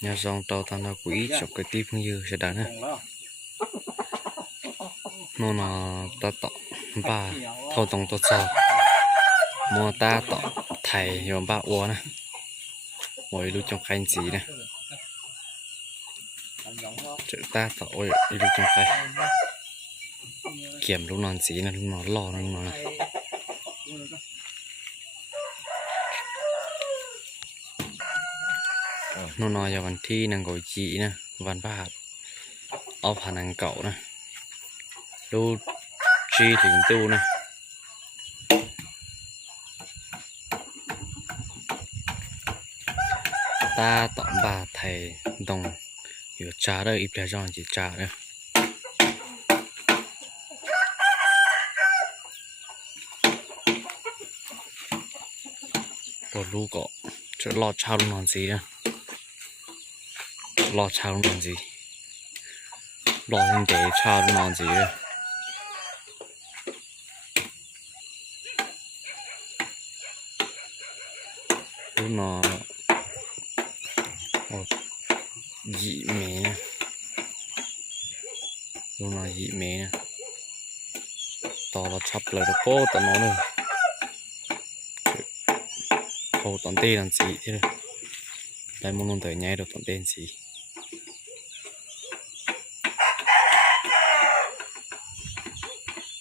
nhà dòng tàu tan nó quỷ chọc cái tí phương dư sẽ đá nè nó ta tọ ba thâu tông tốt sao mua ta tọ thầy rồi ba uo nè mỗi lúc trong khay gì nè chữ ta tọ ôi lúc trong khay kiểm lúc nón gì nè lúc nó lò nó nó nói choวันที่นางโกจีนะวันพฤหัสเอาผ่านังเก่านะดูจีถึงตู้นะตาต่อบาไทยตรงอยู่จ้าเด้ออีเปียจอนจีจ้าเด้อตัวลูกก็จะรอเช้าลูกนอนสีนะรอเช้าลูกนอนสีรอถึงเดี๋ยวเช้าลูกนอนสีเลยลูกนอนโอ้ยีเมนะลูกนอนยีเมนะต่อเราชับเลยตัวโก้ตัวนอนเลยโอ้ตอนเต้นสีที่เลยได้มุนนเตยง่ายตัวตอนเต้นสี